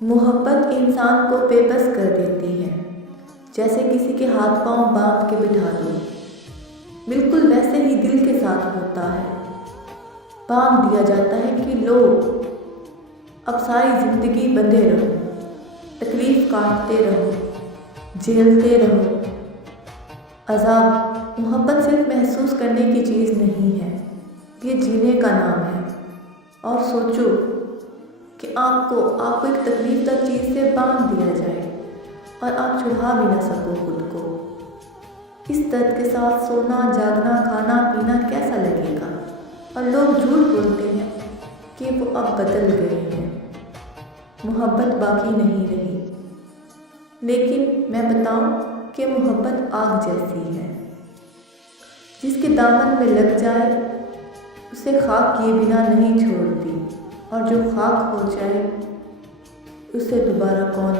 محبت انسان کو بے بس کر دیتی ہے، جیسے کسی کے ہاتھ پاؤں باندھ کے بٹھا دو۔ بالکل ویسے ہی دل کے ساتھ ہوتا ہے، باندھ دیا جاتا ہے کہ لو اب ساری زندگی بندھے رہو، تکلیف کاٹتے رہو، جھیلتے رہو۔ عذاب محبت صرف محسوس کرنے کی چیز نہیں ہے، یہ جینے کا نام ہے۔ اور سوچو کہ آپ کو ایک تکلیف دہ چیز سے باندھ دیا جائے اور آپ چھڑا بھی نہ سکو خود کو۔ اس درد کے ساتھ سونا، جاگنا، کھانا پینا کیسا لگے گا؟ اور لوگ جھوٹ بولتے ہیں کہ وہ اب بدل گئے ہیں، محبت باقی نہیں رہی۔ لیکن میں بتاؤں کہ محبت آگ جیسی ہے، جس کے دامن میں لگ جائے اسے خاک کیے بنا نہیں چھوڑتی، اور جو خاک ہو جائے اسے دوبارہ کون